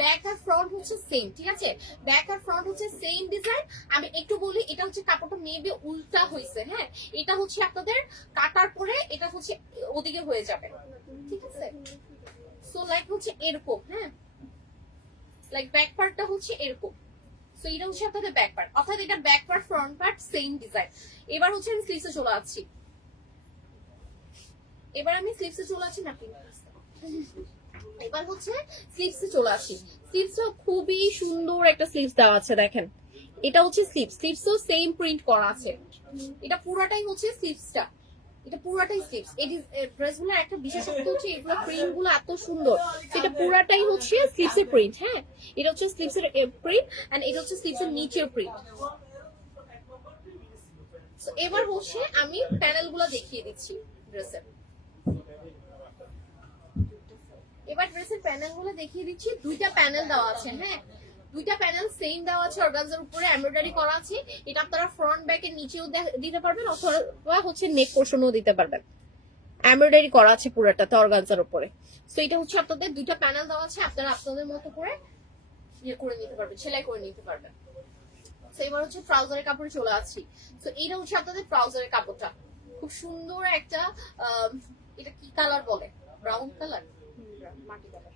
ব্যাক আর ফ্রন্ট হচ্ছে সেম। ঠিক আছে, ব্যাক আর ফ্রন্ট হচ্ছে সেম ডিজাইন। আমি একটু বলি, এটা হচ্ছে কাপড়টা মেবি উল্টা হয়েছে। হ্যাঁ, এটা হচ্ছে আপনাদের কাটার পরে এটা হচ্ছে ওদিকে হয়ে যাবে। ঠিক আছে, সো লাইক হচ্ছে এরকম। হ্যাঁ, লাইক ব্যাক পার্টটা হচ্ছে এরকম। সো এটা হচ্ছে আপনাদের ব্যাক পার্ট, অর্থাৎ এটা back part front part same design. এবার হচ্ছে আমি স্লিভসে চলে আসছি, এবার আমি স্লিভসে চলে আসছি না, এবার হচ্ছে স্লিভসে চলে আসি। স্লিভসটা খুবই সুন্দর একটা স্লিভস দেওয়া আছে, দেখেন এটা হচ্ছে স্লিভস, স্লিভসও সেম প্রিন্ট করা আছে। এটা পুরাটাই হচ্ছে স্লিভসটা, এটা পুরাটাই স্লিভস। এই ড্রেসগুলোর একটা বিশেষত্ব হচ্ছে এগুলো প্রিন্ট গুলো এত সুন্দর, এটা পুরাটাই হচ্ছে স্লিভসের প্রিন্ট। হ্যাঁ, এটা হচ্ছে স্লিভসের প্রিন্ট, এন্ড এটা হচ্ছে স্লিভসের নিচের প্রিন্ট। সো এবার হচ্ছে আমি প্যানেলগুলো দেখিয়ে দিচ্ছি ড্রেসের। এবার ড্রেসের প্যানেলগুলো দেখিয়ে দিচ্ছি, দুইটা প্যানেল দেওয়া আছে। হ্যাঁ, দুইটা প্যানেল সেম দেওয়া আছে, অর্গানজার উপরে এমব্রয়ডারি করা আছে। এটা আপনারা ফ্রন্ট ব্যাকের নিচেও দিতে পারবেন, অথবা হচ্ছে নেক পোরশনও দিতে পারবেন, এমব্রয়ডারি করা আছে পুরোটাতে অর্গানজার উপরে। সো এটা হচ্ছে আপনাদের দুইটা প্যানেল দেওয়া আছে, আপনারা আপনাদের মতো করে ইয়ে করে নিতে পারবেন, সেলাই করে নিতে পারবেন। তো এবার হচ্ছে ট্রাউজারের কাপড়ে চলে আসছি। তো এটা হচ্ছে আপনাদের ট্রাউজারের কাপড়টা, খুব সুন্দর একটা এটা কি কালার বলে, ব্রাউন কালার,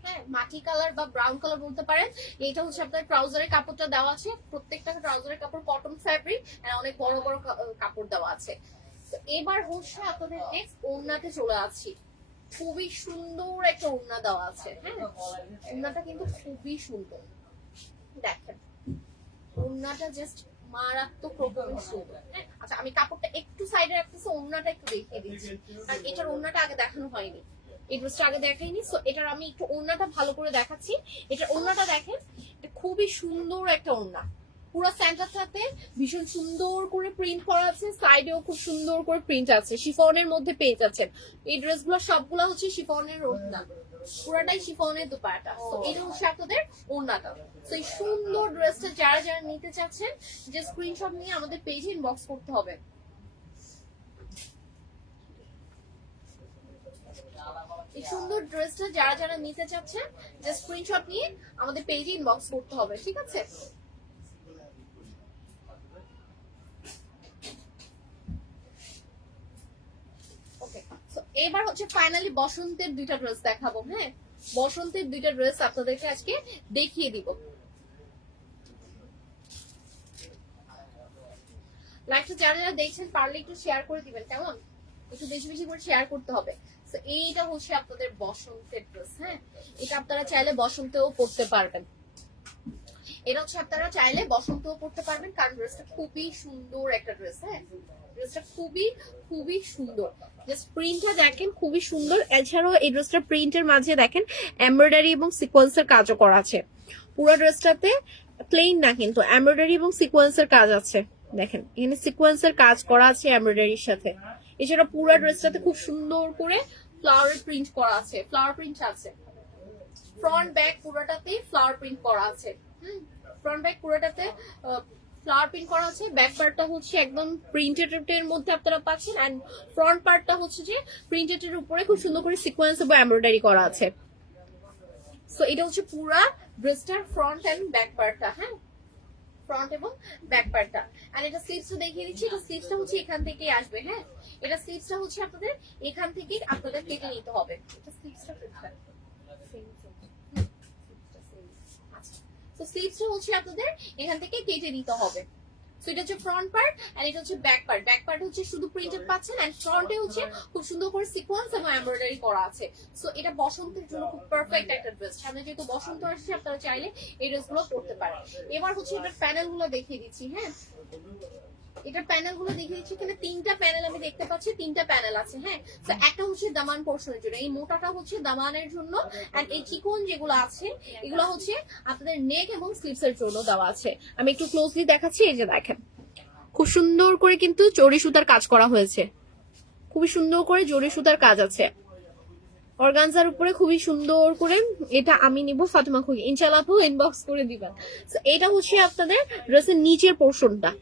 হ্যাঁ মাটি কালার বা ব্রাউন কালার বলতে পারেন। এটা হচ্ছে আপনার ট্রাউজারের কাপড়টা দেওয়া আছে, প্রত্যেকটা ট্রাউজারের কাপড় কটন ফ্যাব্রিক, আর অনেক বড় বড় কাপড় দেওয়া আছে। এবার হচ্ছে আপনাদের নেক্সট ওড়নাতে চলে আসছি, খুবই সুন্দর একটা ওড়না দেওয়া আছে। হ্যাঁ, ওড়নাটা কিন্তু খুবই সুন্দর, দেখেন ওড়নাটা জাস্ট মারাত্মক রকমের সুন্দর। হ্যাঁ, আচ্ছা আমি কাপড়টা একটু সাইডে রাখতেছি, ওড়নাটা একটু দেখিয়ে দিচ্ছি, আর এটার ওড়নাটা আগে দেখানো হয়নি, এই ড্রেসটা আগে দেখাইনি। সো এটার আমি একটু ওড়নাটা ভালো করে দেখাচ্ছি। এটার ওড়নাটা দেখেন, এটা খুবই সুন্দর একটা ওড়না, পুরো সেন্টারটাতে ভীষণ সুন্দর করে প্রিন্ট করা আছে, সাইডেও খুব সুন্দর করে প্রিন্ট আছে, শিফনের মধ্যে পেয়ে যাচ্ছেন। এই ড্রেসগুলো সবগুলো হচ্ছে শিফনের ওড়না, পুরাটাই শিফনের দোপাট্টা। তো এটা হচ্ছে আপনাদের ওড়নাটা। তো এই সুন্দর ড্রেসটা যারা যারা নিতে চাচ্ছেন, যে স্ক্রিনশট নিয়ে আমাদের পেজে ইনবক্স করতে হবে। এই সুন্দর ড্রেসটা যারা যারা নিতে চাচ্ছেন, যে স্ক্রিনশট নিয়ে আমাদের পেজে ইনবক্স করতে হবে। ঠিক আছে, ওকে। সো এবার হচ্ছে ফাইনালি বসন্তের দুইটা ড্রেস দেখাবো। হ্যাঁ, বসন্তের দুইটা ড্রেস আপনাদেরকে আজকে দেখিয়ে দিব। লাইভটা যারা যারা দেখছেন পারলে একটু শেয়ার করে দিবেন, কেমন? একটু বেশি বেশি করে শেয়ার করতে হবে। তো এইটা হচ্ছে আপনাদের বসন্তের ড্রেস। হ্যাঁ, এটা আপনারা চাইলে বসন্তেও পরতে পারবেন। এটা হচ্ছে আপনারা চাইলে বসন্তেও পরতে পারবেন, কারণ ড্রেসটা খুবই সুন্দর একটা ড্রেস। হ্যাঁ, ড্রেসটা খুবই খুবই সুন্দর। জাস্ট প্রিন্টটা দেখেন, খুবই সুন্দর। এছাড়াও এই ড্রেসটা প্রিন্টের মাঝে দেখেন এমব্রয়ডারি এবং সিকোয়েন্সের কাজও করা আছে। পুরো ড্রেসটাতে প্লেন না, কিন্তু এমব্রয়ডারি এবং সিকোয়েন্সের কাজ আছে। দেখেন এখানে সিকোয়েন্সের কাজ করা আছে এমব্রয়ডারির সাথে। এছাড়া পুরো ড্রেসটাতে খুব সুন্দর করে ফ্লাওয়ার প্রিন্ট করা আছে, ফ্লাওয়ার প্রিন্ট আছে। ফ্রন্ট ব্যাক পুরোটাতেই ফ্লাওয়ার প্রিন্ট করা আছে। ফ্রন্ট ব্যাক পুরোটাতে ফ্লাওয়ার প্রিন্ট করা আছে। ব্যাক পার্টটা হচ্ছে একদম প্রিন্টেড এর মধ্যে আপনারা পাচ্ছেন, এন্ড ফ্রন্ট পার্টটা হচ্ছে যে প্রিন্টেড এর উপরে খুব সুন্দর করে সিকোয়েন্স এবং এমব্রয়ডারি করা আছে। সো এটা হচ্ছে পুরা ড্রেসটার ফ্রন্ট এন্ড ব্যাক পার্টটা। হ্যাঁ, ফ্রন্ট এবং ব্যাক পার্টটা। আর এটা স্লিভসটা দেখিয়ে দিচ্ছি। এটা স্লিভসটা হচ্ছে এখান থেকেই আসবে। হ্যাঁ, এটা স্লিভসটা হচ্ছে আপনাদের এখান থেকেই আপনাদের কেটে নিতে হবে। এটা স্লিভসটা তো স্লিভসটা হচ্ছে আপনাদের এখান থেকে কেটে নিতে হবে। সো এটা হচ্ছে ফ্রন্ট পার্ট এন্ড এটা হচ্ছে ব্যাক পার্ট। ব্যাক পার্ট হচ্ছে শুধু প্রিন্টেড পাচ্ছেন, এন্ড ফ্রন্টে হচ্ছে খুব সুন্দর করে সিকোয়েন্স এবং এমব্রয়ডারি করা আছে। সো এটা বসন্তের জন্য খুব পারফেক্ট একটা ড্রেস। সামনে যেহেতু বসন্ত আসছে, আপনারা চাইলে এই ড্রেসগুলো পরতে পারেন। এবার হচ্ছে এটার প্যানেলগুলো দেখিয়ে দিচ্ছি। হ্যাঁ, এটার প্যানেলগুলো দেখিয়ে দিচ্ছি। এখানে তিনটা প্যানেল আমি দেখতে পাচ্ছি, তিনটা প্যানেল আছে। হ্যাঁ, তো একটা হচ্ছে দামান পোর্শনের জন্য, এই মোটাটা হচ্ছে দামানের জন্য, এন্ড এই চিকন যেগুলো আছে এগুলো হচ্ছে আপনাদের নেক এবং স্লিভস এর জন্য দেওয়া আছে। আমি একটু ক্লোজলি দেখাচ্ছি। এই যে দেখেন, খুব সুন্দর করে কিন্তু জরি সুতার কাজ করা হয়েছে। খুবই সুন্দর করে জরি সুতার কাজ আছে অর্গানজার উপরে, খুবই সুন্দর করে। এটা আমি নিব ফাতেমা খুকি, ইনশাআল্লাহ আপু ইনবক্স করে দিবেন। তো এটা হচ্ছে আপনাদের ড্রেসের নিচের পোর্শনটা,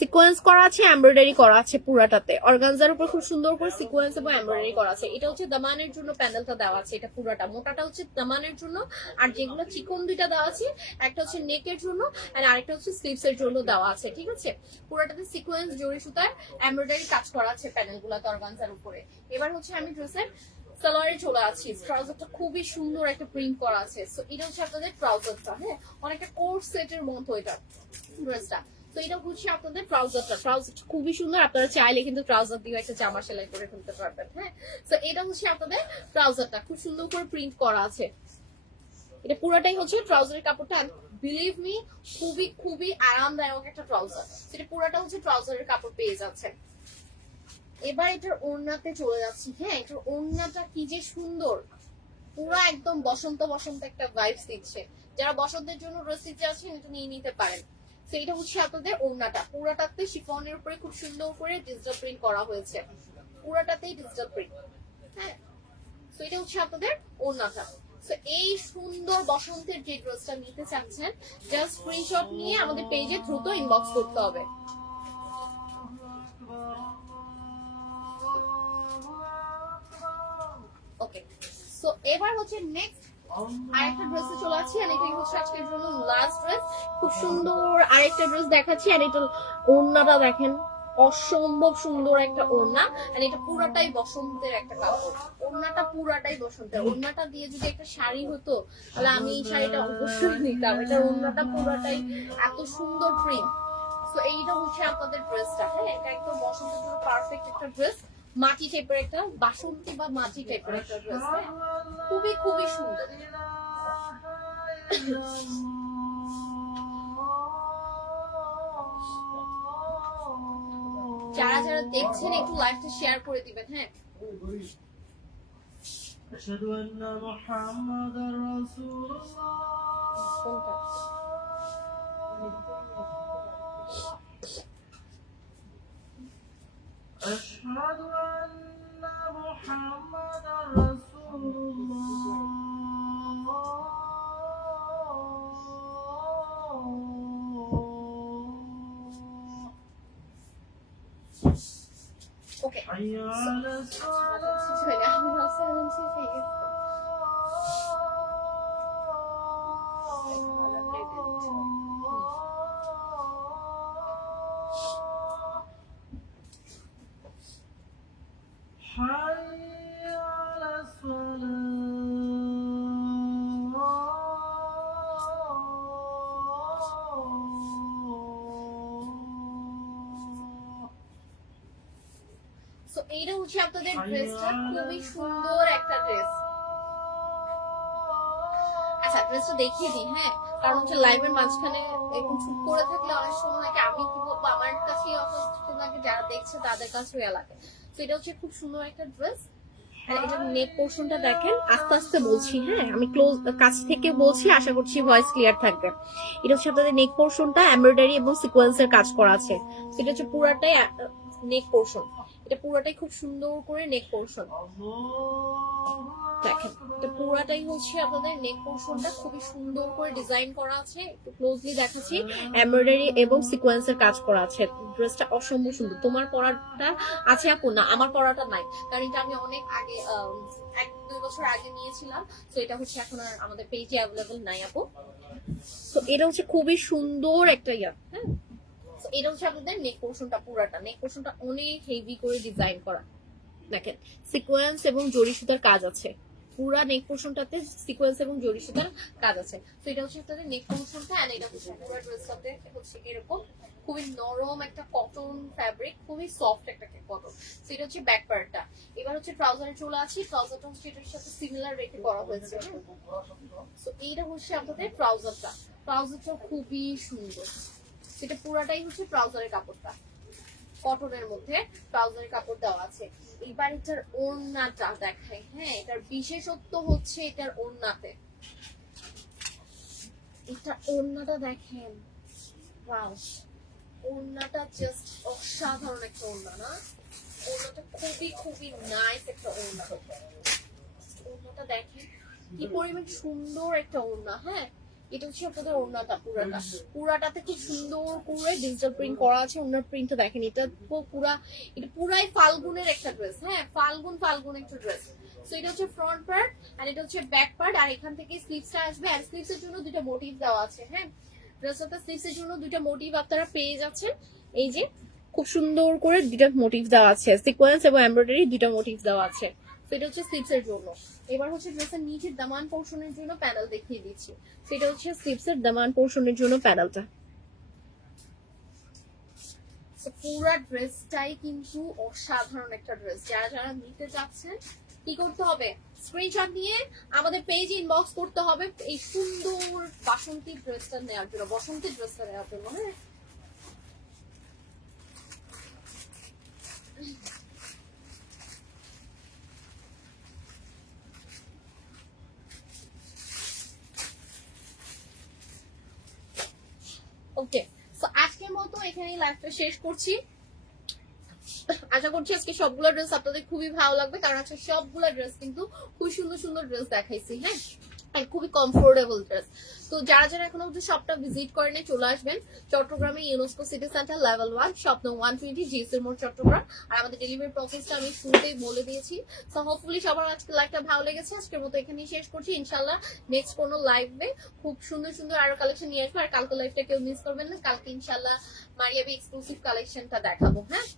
সিকোয়েন্স করা আছে, এমব্রয়ডারি করা আছে পুরাটাতে। অর্গানজার উপর খুব সুন্দর করে সিকোয়েন্স এবং এমব্রয়ডারি করা আছে। এটা হচ্ছে দামানের জন্য প্যানেলটা দেওয়া আছে। এটা পুরাটা মোটাটা হচ্ছে দামানের জন্য, আর যেগুলো চিকন দুইটা দেওয়া আছে, একটা হচ্ছে নেকের জন্য আর আরেকটা হচ্ছে স্লিভস এর জন্য দেওয়া আছে। ঠিক আছে, পুরাটাতে সিকোয়েন্স জরি সুতার এমব্রয়ডারি কাজ করা আছে প্যানেলগুলোতে অর্গানজার উপরে। এবার হচ্ছে আমি ড্রেসের সালোয়ারে চলে আছি। ট্রাউজারটা খুবই সুন্দর একটা প্রিন্ট করা আছে। সো এটা হচ্ছে আপনাদের ট্রাউজারটা। হ্যাঁ, অনেকটা কোর্স সেটের মতো এটা ড্রেসটা। তো এটা হচ্ছে আপনাদের ট্রাউজারটা। ট্রাউজারটা খুবই সুন্দর, আপনারা চাইলে কিন্তু ট্রাউজার দিয়ে একটা জামা সেলাই করে ফেলতে পারবেন। হ্যাঁ, তো এটা হচ্ছে আপনাদের ট্রাউজারটা, খুব সুন্দর করে প্রিন্ট করা আছে। এটা পুরোটাই হচ্ছে ট্রাউজারের কাপড়টা। বিলিভ মি, খুবই খুবই আরামদায়ক একটা ট্রাউজার। সেটা পুরোটা হচ্ছে ট্রাউজারের কাপড় পেয়ে যাচ্ছে। এবার এটার ওড়নাতে চলে যাচ্ছি। হ্যাঁ, এটার ওড়নাটা কি যে সুন্দর, পুরো একদম বসন্ত বসন্ত একটা ভাইবস দিচ্ছে। যারা বসন্তের জন্য ড্রেস দিতে আছেন, এটা নিয়ে নিতে পারেন। সেইটা হচ্ছে আপনাদের ওড়নাটা, পুরাটাতে শিফনের উপরে খুব সুন্দর করে ডিজিটাল প্রিন্ট করা হয়েছে, পুরাটাতেই ডিজিটাল প্রিন্ট। হ্যাঁ, তো এটা হচ্ছে আপনাদের ওড়নাটা। তো এই সুন্দর বসন্তের যে ড্রেসটা নিতে চাচ্ছেন, জাস্ট স্ক্রিনশট নিয়ে আমাদের পেজে দ্রুত ইনবক্স করতে হবে। ওকে, সো এবার হচ্ছে নেক্সট আরেকটা ড্রেসে চলে আসছি, আর এটাই হচ্ছে আজকের জন্য লাস্ট ড্রেস। খুব সুন্দর আরেকটা ড্রেস দেখাচ্ছি, আর এটা ওড়নাটা দেখেন, অসম্ভব সুন্দর একটা ওড়না। আর এটা পুরাটাই বসন্তের একটা কাপড়, ওড়নাটা পুরাটাই বসন্তের। ওড়নাটা দিয়ে যদি একটা শাড়ি হতো, তাহলে আমি এই শাড়িটা অবশ্যই নিতাম। এটা ওড়নাটা পুরাটাই এত সুন্দর প্রিন্ট। তো এইটা হচ্ছে আপনাদের ড্রেসটা। হ্যাঁ, এটা একদম বসন্তের জন্য পারফেক্ট একটা ড্রেস। মাটি টাইপের একটা, বাসন্তী বা মাটি টাইপের একটা ড্রেস। খুবই খুবই সুন্দর। যারা যারা দেখছেন একটু লাইভটা শেয়ার করে দিবেন। হ্যাঁ, আশহাদু আন্না মুহাম্মাদার রাসূলুল্লাহ। আশহাদু আন্না মুহাম্মাদার রাসূলুল্লাহ। ওকে, হাইয়া আলাস সালাহ। حي على الصلاة. আপনাদের ড্রেসটা, খুবই সুন্দর একটা ড্রেস। আচ্ছা ড্রেসটা দেখিয়ে দিই, হ্যাঁ, কারণ হচ্ছে লাইভের মাঝখানে এরকম শুট করে থাকলে অনেক সময় লাগে আমি কি বলবো, আমার কাছেই অসুস্থ লাগে, যারা দেখছে তাদের কাছেও লাগে। তো এটা হচ্ছে খুব সুন্দর একটা ড্রেস। আর এটা নেক পোর্শনটা দেখেন, আস্তে আস্তে বলছি, হ্যাঁ আমি ক্লোজ কাছ থেকে বলছি, আশা করছি ভয়েস ক্লিয়ার থাকবে। এটা হচ্ছে আপনাদের নেক পোর্শনটা এমব্রয়ডারি এবং সিকোয়েন্সের কাজ করা আছে। এটা হচ্ছে পুরাটাই নেক পোর্শন, এটা পুরাটাই খুব সুন্দর করে নেক পোর্শন দেখেন। এটা পুরাটাই হচ্ছে আপনাদের নেক পোর্শনটা খুবই সুন্দর করে ডিজাইন করা আছে, একটু ক্লোজলি দেখাচ্ছি, এমব্রয়ডারি এবং সিকোয়েন্সের কাজ করা আছে। ড্রেসটা অসম্ভব সুন্দর। তোমার পরাটা আছে আপু? না, আমার পরাটা নাই, কারণ এটা আমি অনেক আগে 1-2 বছর আগে নিয়েছিলাম। তো এটা হচ্ছে এখন আর আমাদের পেজে অ্যাভেলেবল নাই আপু। তো এটা হচ্ছে খুবই সুন্দর একটা হ্যাঁ। তো এটা হচ্ছে আপনাদের নেক পোর্শনটা, পুরাটা নেক পোর্শনটা অনেক হেভি করে ডিজাইন করা দেখেন, সিকোয়েন্স এবং জরি সুতার কাজ আছে। পুরা নেক পোর্শনটাতে সিকোয়েন্স এবং জরি সুতার কাজ আছে। তো এটা হচ্ছে আপনাদের নেক পোর্শনটা, আর এটা হচ্ছে পুরো ড্রেসটাতে হচ্ছে এরকম খুবই নরম একটা কটন ফ্যাব্রিক, খুবই সফট একটা কটন। তো এটা হচ্ছে ব্যাক পার্টটা। এবার হচ্ছে ট্রাউজারে চলে আসি, ট্রাউজারটা হচ্ছে এটার সাথে সিমিলার রেখে করা হয়েছে। তো এইটা হচ্ছে আপনাদের ট্রাউজারটা, ট্রাউজারটা খুবই সুন্দর। সেটা পুরাটাই হচ্ছে ট্রাউজারের কাপড়টা, কটনের মধ্যে ট্রাউজারের কাপড় দেওয়া আছে। এবার এটার ওড়নাটা দেখাই, হ্যাঁ এটার বিশেষত্ব হচ্ছে এটার ওড়নাতে, এটার ওড়নাটা দেখেন, ওয়াও, ওড়নাটা জাস্ট অসাধারণ একটা ওড়না না? ওড়নাটা খুবই খুবই নাইস একটা ওড়না। ওড়নাটা দেখেন কি পরিমাণ সুন্দর একটা ওড়না, হ্যাঁ। এটা হচ্ছে আপনাদের ওড়নাটা, পুরাটাতে খুব সুন্দর করে ডিজিটাল প্রিন্ট করা আছে। ওড়নার প্রিন্টটা দেখেন, এটা এটা পুরাই ফাল্গুনের একটা ড্রেস, হ্যাঁ ফাল্গুন একটা ড্রেস। সো এটা হচ্ছে ফ্রন্ট পার্ট আর এটা হচ্ছে ব্যাক পার্ট, আর এখান থেকে স্লিভসটা আসবে, আর স্লিভসের জন্য দুটো মোটিভ দেওয়া আছে, হ্যাঁ। ড্রেসটা স্লিভসের জন্য দুটো মোটিভ আপনারা পেয়ে যাচ্ছেন, এই যে খুব সুন্দর করে দুটো মোটিভ দেওয়া আছে, সিকোয়েন্স এবং এমব্রয়ডারি দুটো মোটিভ দেওয়া আছে। সেটা হচ্ছে স্লিভসের জন্য। এবার হচ্ছে ড্রেসের নিচের দামান পোর্শনের জন্য প্যানেল দেখিয়ে দিচ্ছি। সেটা হচ্ছে স্লিভসের দামান পোর্শনের জন্য প্যানেলটা। পুরা ড্রেসটাই কিন্তু অসাধারণ একটা ড্রেস। যারা যারা নিতে চাচ্ছেন কি করতে হবে, স্ক্রিনশট নিয়ে আমাদের পেজে ইনবক্স করতে হবে এই সুন্দর বাসন্তী ড্রেসটা নেওয়ার জন্য, বসন্তী ড্রেসটা নেওয়ার জন্য, হ্যাঁ। ওকে, সো আজকের মতো এখানেই লাইভটা শেষ করছি। আশা করছি আজকে সবগুলো ড্রেস আপনাদের খুবই ভালো লাগবে, কারণ আজকে সবগুলো ড্রেস কিন্তু খুব সুন্দর সুন্দর ড্রেস দেখাইছি, হ্যাঁ, আর খুবই কমফোর্টেবল ড্রেস। তো যারা যারা এখনো অবধি শপটা ভিজিট করেনি চলে আসবেন চট্টগ্রামে UNESCO city centre level 1 shop নং 120 জিএসএর মোড় চট্টগ্রাম। আর আমাদের ডেলিভারি প্রসেসটা আমি শুরুতেই বলে দিয়েছি। তো হোপফুলি সবার আজকে লাইভটা ভালো লেগেছে। আজকের মতো এখানেই শেষ করছি, ইনশাআল্লাহ নেক্সট কোনো লাইভে খুব সুন্দর সুন্দর আরো কালেকশন নিয়ে আসবো। আর কালকে লাইভটা কেউ মিস করবেন না, কালকে ইনশাআল্লাহ মারিয়াবি এক্সক্লুসিভ কালেকশনটা দেখাবো, হ্যাঁ।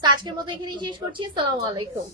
তো আজকের মতো এখানেই শেষ করছি, আসসালামু আলাইকুম।